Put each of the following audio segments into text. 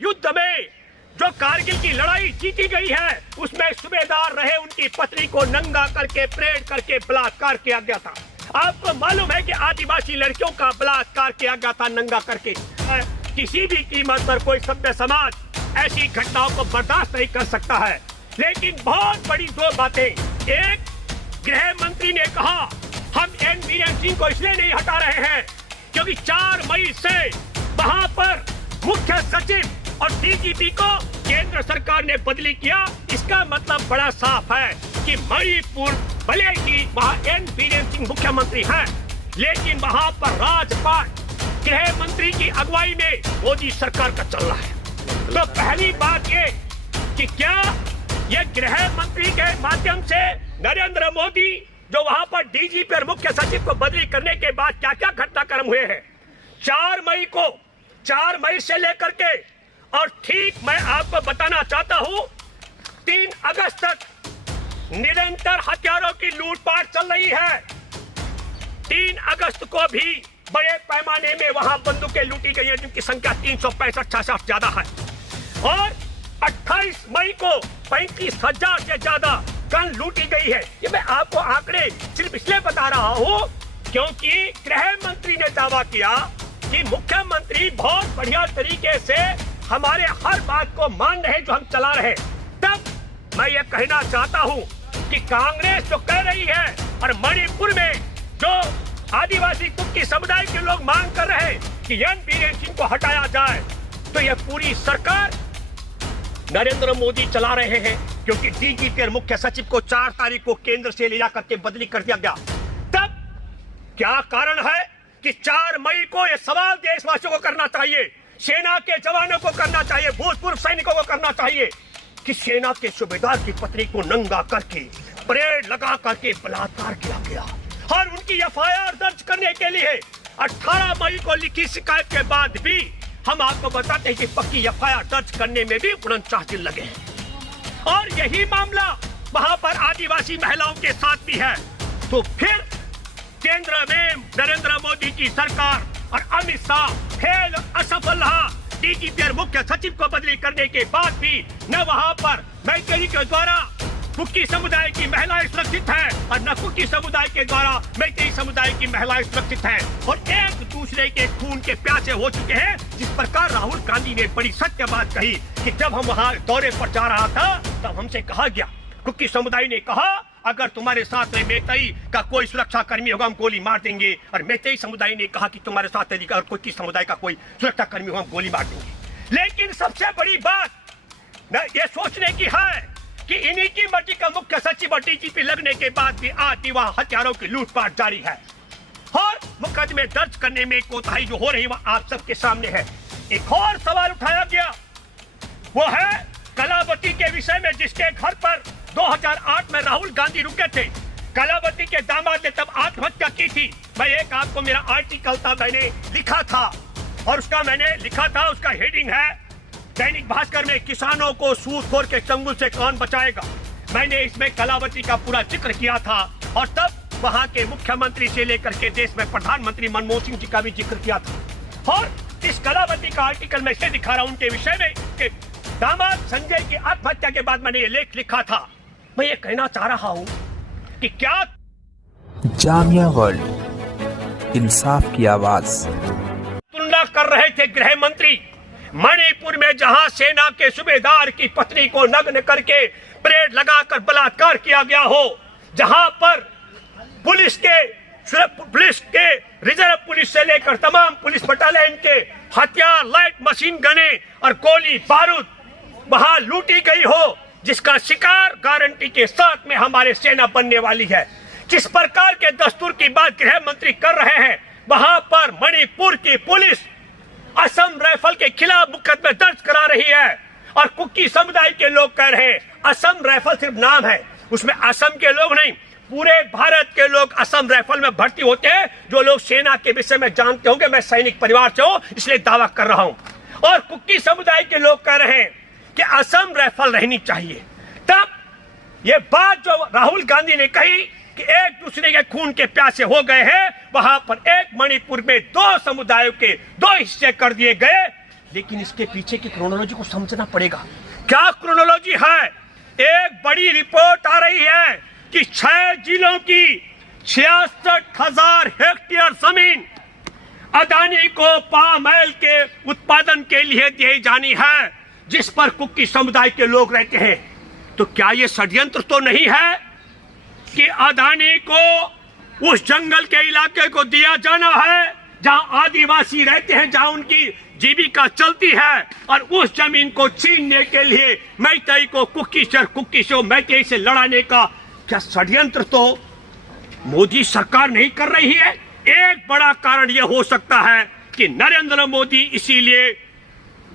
युद्ध में जो कारगिल की लड़ाई जीती गई है उसमें सूबेदार रहे उनकी पत्नी को नंगा करके परेड करके बलात्कार किया गया था। आपको मालूम है कि आदिवासी लड़कियों का बलात्कार किया गया था नंगा करके। किसी भी कीमत पर कोई सभ्य समाज ऐसी घटनाओं को बर्दाश्त नहीं कर सकता है। लेकिन बहुत बड़ी दो बातें, एक, गृह मंत्री ने कहा हम एन बीरेन सिंह को इसलिए नहीं हटा रहे हैं क्योंकि 4 मई से वहां पर मुख्य सचिव और डीजीपी को केंद्र सरकार ने बदली किया। इसका मतलब बड़ा साफ है कि मणिपुर भले ही वहाँ एन बीरेन सिंह मुख्यमंत्री हैं, लेकिन वहाँ पर राजपाट गृह मंत्री की अगुवाई में मोदी सरकार का चल रहा है। तो पहली बात ये कि क्या ये गृह मंत्री के माध्यम से नरेंद्र मोदी जो वहाँ पर डीजीपी और मुख्य सचिव को बदली करने के बाद क्या क्या घटनाक्रम हुए हैं 4 मई से लेकर के, और ठीक मैं आपको बताना चाहता हूँ 3 अगस्त तक निरंतर हथियारों की लूटपाट चल रही है। 3 अगस्त को भी बड़े पैमाने में वहां बंदूकें लूटी गई हैं जिनकी संख्या 365 ज्यादा है, और 28 मई को 35,000 से ज्यादा गन लूटी गई है। ये मैं आपको आंकड़े सिर्फ इसलिए बता रहा हूँ क्योंकि गृह मंत्री ने दावा किया कि मुख्यमंत्री बहुत बढ़िया तरीके से हमारे हर बात को मान रहे जो हम चला रहे। तब मैं ये कहना चाहता हूँ कि कांग्रेस जो कह रही है और मणिपुर में जो आदिवासी कुकी समुदाय के लोग मांग कर रहे हैं कि एन बीरेन सिंह को हटाया जाए, तो यह पूरी सरकार नरेंद्र मोदी चला रहे हैं क्योंकि डीजीपी और मुख्य सचिव को 4 तारीख को केंद्र से ले जाकर के बदली कर दिया गया। तब क्या कारण है कि 4 मई को यह सवाल देशवासियों को करना चाहिए, सेना के जवानों को करना चाहिए, भूतपूर्व सैनिकों को करना चाहिए कि सेना के सूबेदार की पत्नी को नंगा करके परेड लगा करके बलात्कार किया गया, और उनकी एफआईआर दर्ज करने के लिए 18 मई को लिखी शिकायत के बाद भी हम आपको बताते हैं कि पक्की एफआईआर दर्ज करने में भी 49 दिन लगे हैं, और यही मामला वहां पर आदिवासी महिलाओं के साथ भी है। तो फिर केंद्र में नरेंद्र मोदी की सरकार और अमित शाह फेल असफल रहा। डीजीपी और मुख्य सचिव को बदली करने के बाद भी न वहां पर मैत्री के द्वारा कुकी समुदाय की महिलाएं सुरक्षित हैं और न कुकी समुदाय के द्वारा मैत्री समुदाय की महिलाएं सुरक्षित हैं, और एक दूसरे के खून के प्यासे हो चुके हैं। जिस प्रकार राहुल गांधी ने बड़ी सत्य बात कही कि जब हम वहां दौरे पर जा रहा था तब हमसे कहा गया, कुकी समुदाय ने कहा अगर तुम्हारे साथ में मैतेई का कोई सुरक्षा कर्मी होगा हम गोली मार देंगे, और मैतेई समुदाय ने कहा कि तुम्हारे साथ अगर कुकी समुदाय का कोई सुरक्षा कर्मी होगा हम गोली मार देंगे। लेकिन सबसे बड़ी बात ये सोचने की है कि इन्हीं की मर्जी का मुख्य सचिव और डीजीपी लगने के बाद भी आज भी वहां हथियारों की लूटपाट जारी है, और मुकदमे दर्ज करने में कोताही जो हो रही है वह आप सबके सामने है। एक और सवाल उठाया गया, वो है कलावती के विषय में, जिसके घर पर 2008 में राहुल गांधी रुके थे। कलावती के दामाद ने तब आत्महत्या की थी। मैं एक आपको मेरा आर्टिकल था मैंने लिखा था, और उसका हेडिंग है दैनिक भास्कर में, किसानों को सूदखोर के चंगुल से कौन बचाएगा। मैंने इसमें कलावती का पूरा जिक्र किया था, और तब वहां के मुख्यमंत्री से लेकर के देश में प्रधानमंत्री मनमोहन सिंह जी का भी जिक्र किया था। और इस कलावती का आर्टिकल में से दिखा रहा हूं उनके विषय में कि दामाद संजय की आत्महत्या के बाद मैंने ये लेख लिखा था। मैं ये कहना चाह रहा हूं कि क्या जामिया वर्ल्ड, इंसाफ की आवाज। तुलना कर रहे थे गृह मंत्री मणिपुर में, जहां सेना के सूबेदार की पत्नी को नग्न करके परेड लगाकर बलात्कार किया गया हो, जहां पर पुलिस के रिजर्व पुलिस से लेकर तमाम पुलिस बटालियन के हथियार, लाइट मशीन गने और गोली बारूद वहां लूटी गई हो, जिसका शिकार गारंटी के साथ में हमारे सेना बनने वाली है। जिस प्रकार के दस्तूर की बात गृह मंत्री कर रहे हैं, वहां पर मणिपुर की पुलिस असम राइफल के खिलाफ मुकदमे दर्ज करा रही है, और कुकी समुदाय के लोग कह रहे हैं असम राइफल सिर्फ नाम है, उसमें असम के लोग नहीं पूरे भारत के लोग असम राइफल में भर्ती होते हैं। जो लोग सेना के विषय में जानते होंगे, मैं सैनिक परिवार से हूं इसलिए दावा कर रहा हूं, और कुकी समुदाय के लोग कह रहे हैं कि असम राइफल रहनी चाहिए। तब ये बात जो राहुल गांधी ने कही कि एक दूसरे के खून के प्यासे हो गए हैं, वहां पर एक मणिपुर में 2 समुदायों के 2 हिस्से कर दिए गए। लेकिन इसके पीछे की क्रोनोलॉजी को समझना पड़ेगा। क्या क्रोनोलॉजी है? एक बड़ी रिपोर्ट आ रही है कि 6 जिलों की 66,000 हेक्टेयर जमीन अदानी को पाम ऑयल के उत्पादन के लिए दी जानी है, जिस पर कुकी समुदाय के लोग रहते हैं। तो क्या यह षड्यंत्र तो नहीं है कि अदानी को उस जंगल के इलाके को दिया जाना है जहां आदिवासी रहते हैं, जहां उनकी जीविका चलती है, और उस जमीन को छीनने के लिए मैतेई को कुकी से मैतेई से लड़ाने का क्या षड्यंत्र तो मोदी सरकार नहीं कर रही है? एक बड़ा कारण यह हो सकता है कि नरेंद्र मोदी इसीलिए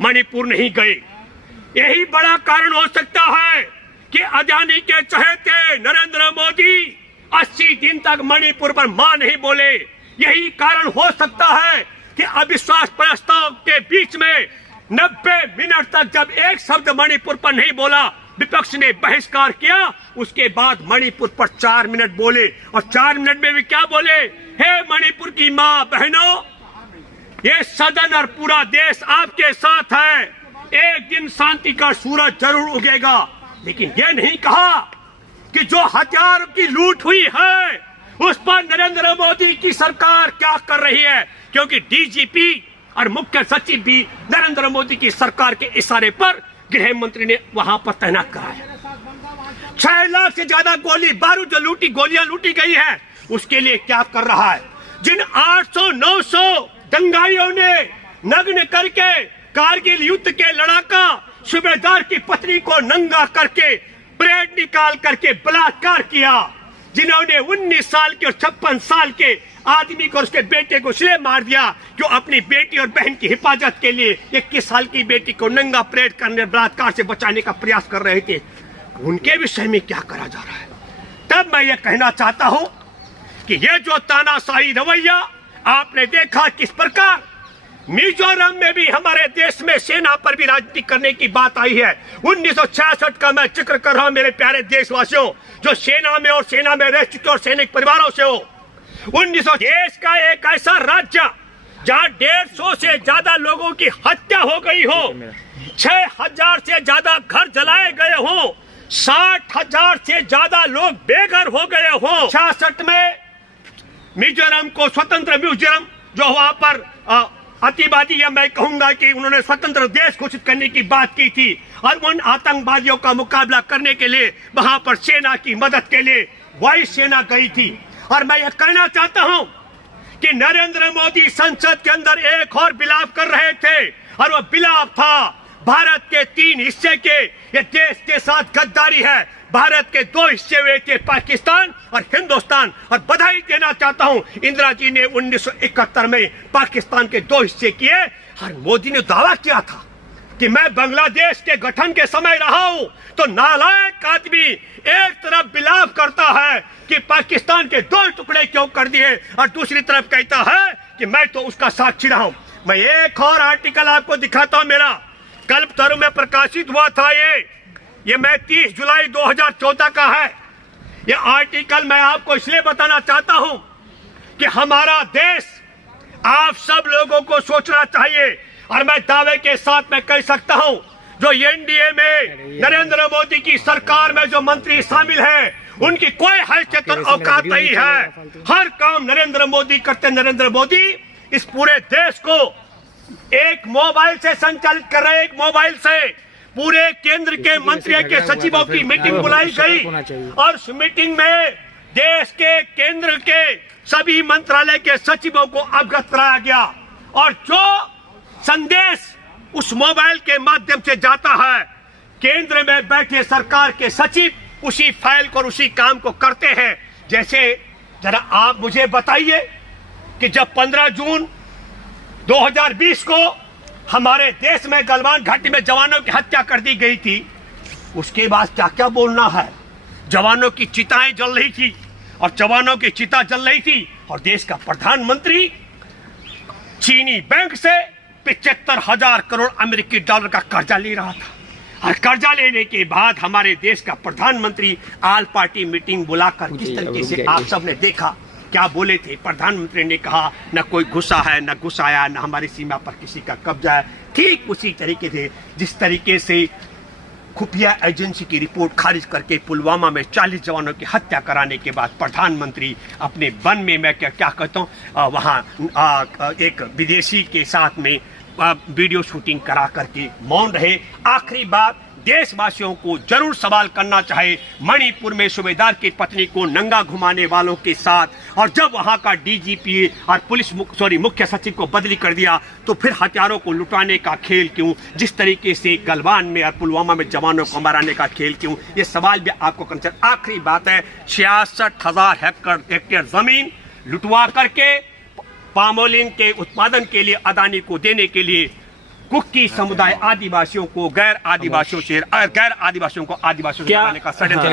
मणिपुर नहीं गए। यही बड़ा कारण हो सकता है कि अदानी के चहेते नरेंद्र मोदी 80 दिन तक मणिपुर पर मां नहीं बोले। यही कारण हो सकता है कि अविश्वास प्रस्ताव के बीच में 90 मिनट तक जब एक शब्द मणिपुर पर नहीं बोला, विपक्ष ने बहिष्कार किया, उसके बाद मणिपुर पर 4 मिनट बोले, और 4 मिनट में भी क्या बोले? हे मणिपुर की मां बहनों, ये सदन और पूरा देश आपके साथ है, एक दिन शांति का सूरज जरूर उगेगा। लेकिन यह नहीं कहा कि जो हथियार की लूट हुई है उस पर नरेंद्र मोदी की सरकार क्या कर रही है, क्योंकि डीजीपी और मुख्य सचिव भी नरेंद्र मोदी की सरकार के इशारे पर गृह मंत्री ने वहां पर तैनात कराया। 6 लाख से ज्यादा गोली बारूद जो गोलियां लूटी गई है, उसके लिए क्या कर रहा है? जिन 800-900 दंगाइयों ने नग्न करके कारगिल युद्ध के लड़ाका सूबेदार की पत्नी को नंगा करके परेड निकाल करके बलात्कार किया, जिन्होंने 19 साल के और 56 साल के आदमी को, उसके बेटे को इसलिए मार दिया जो अपनी बेटी और बहन की हिफाजत के लिए 21 साल की बेटी को नंगा परेड करने, बलात्कार से बचाने का प्रयास कर रहे थे, उनके विषय में क्या करा जा रहा है? तब मैं ये कहना चाहता हूं कि ये जो तानाशाही रवैया आपने देखा किस प्रकार मिजोरम में भी हमारे देश में सेना पर भी राजनीति करने की बात आई है। 1966 का मैं जिक्र कर रहा हूं मेरे प्यारे देशवासियों, जो सेना में और सेना में रह चुके और सैनिक परिवारों से हो। 1900 देश का एक ऐसा राज्य जहां 150 से ज्यादा लोगों की हत्या हो गई हो, 6000 से ज्यादा घर जलाए गए हो, 60,000 से ज्यादा लोग बेघर हो गए हो। 66 में मिजोरम को स्वतंत्र मिजोरम जो वहां पर अतिवादी, या मैं कहूंगा कि उन्होंने स्वतंत्र देश घोषित करने की बात की थी, और उन आतंकवादियों का मुकाबला करने के लिए वहां पर सेना की मदद के लिए वायु सेना गई थी। और मैं यह कहना चाहता हूं कि नरेंद्र मोदी संसद के अंदर एक और बिलाव कर रहे थे, और वह बिलाव था भारत के 3 हिस्से के। ये देश के साथ गद्दारी है। भारत के 2 हिस्से हुए थे, पाकिस्तान और हिंदुस्तान, और बधाई देना चाहता हूं इंदिरा जी ने 1971 में पाकिस्तान के 2 हिस्से किए, और मोदी ने दावा किया था कि मैं बांग्लादेश के गठन के समय रहा हूं। तो नालायक आदमी एक तरफ बिलाव करता है कि पाकिस्तान के 2 टुकड़े क्यों कर दिए, और दूसरी तरफ कहता है कि मैं तो उसका साक्षी रहा हूं। मैं एक और आर्टिकल आपको दिखाता हूं, मेरा कल्पतरु में प्रकाशित हुआ था। ये मैं 30 जुलाई 2014 का है। ये आर्टिकल मैं आपको इसलिए बताना चाहता हूं कि हमारा देश, आप सब लोगों को सोचना चाहिए, और मैं दावे के साथ मैं कह सकता हूं, जो एनडीए में नरेंद्र मोदी की सरकार में जो मंत्री शामिल हैं, उनकी कोई हैसियत और औकात नहीं है। हर काम नरेंद्र मोदी करते। नरेंद्र मोदी इस पूरे देश को एक मोबाइल से संचालित कर रहे हैं। एक मोबाइल से पूरे केंद्र के मंत्री के सचिवों की मीटिंग बुलाई गई, और उस मीटिंग में देश के केंद्र के सभी मंत्रालय के सचिवों को अवगत कराया गया, और जो संदेश उस मोबाइल के माध्यम से जाता है, केंद्र में बैठे सरकार के सचिव उसी फाइल को और उसी काम को करते हैं। जैसे जरा आप मुझे बताइए कि जब 15 जून 2020 को हमारे देश में गलवान घाटी में जवानों की हत्या कर दी गई थी, उसके बाद क्या क्या बोलना है। जवानों की चिताएं जल रही थी, और जवानों की चिता जल रही थी, और देश का प्रधानमंत्री चीनी बैंक से 75,000 करोड़ अमेरिकी डॉलर का कर्जा ले रहा था। और कर्जा लेने के बाद हमारे देश का प्रधानमंत्री ऑल पार्टी मीटिंग बुलाकर किस तरीके से आप सबने देखा क्या बोले थे? प्रधानमंत्री ने कहा न कोई घुसा है, न घुसाया, न हमारी सीमा पर किसी का कब्जा है। ठीक उसी तरीके से जिस तरीके से खुफिया एजेंसी की रिपोर्ट खारिज करके पुलवामा में 40 जवानों की हत्या कराने के बाद प्रधानमंत्री अपने वन में, मैं क्या कहता हूँ, वहाँ एक विदेशी के साथ में वीडियो शूटिंग करा करके मौन रहे। आखिरी बात, देशवासियों को जरूर सवाल करना चाहिए, मणिपुर में सूबेदार की पत्नी को नंगा घुमाने वालों के साथ, और जब वहां का डीजीपी और मुख्य सचिव को बदली कर दिया, तो फिर हथियारों को लुटाने का खेल क्यों? जिस तरीके से गलवान में और पुलवामा में जवानों को मारने का खेल क्यों? ये सवाल भी आपको करना चाहिए। आखिरी बात है, 66,000 हेक्टेयर जमीन लुटवा करके पामोलिन के उत्पादन के लिए अदानी को देने के लिए कुकी समुदाय आदिवासियों को गैर आदिवासियों को आदिवासियों से बनाने का षड्यंत्र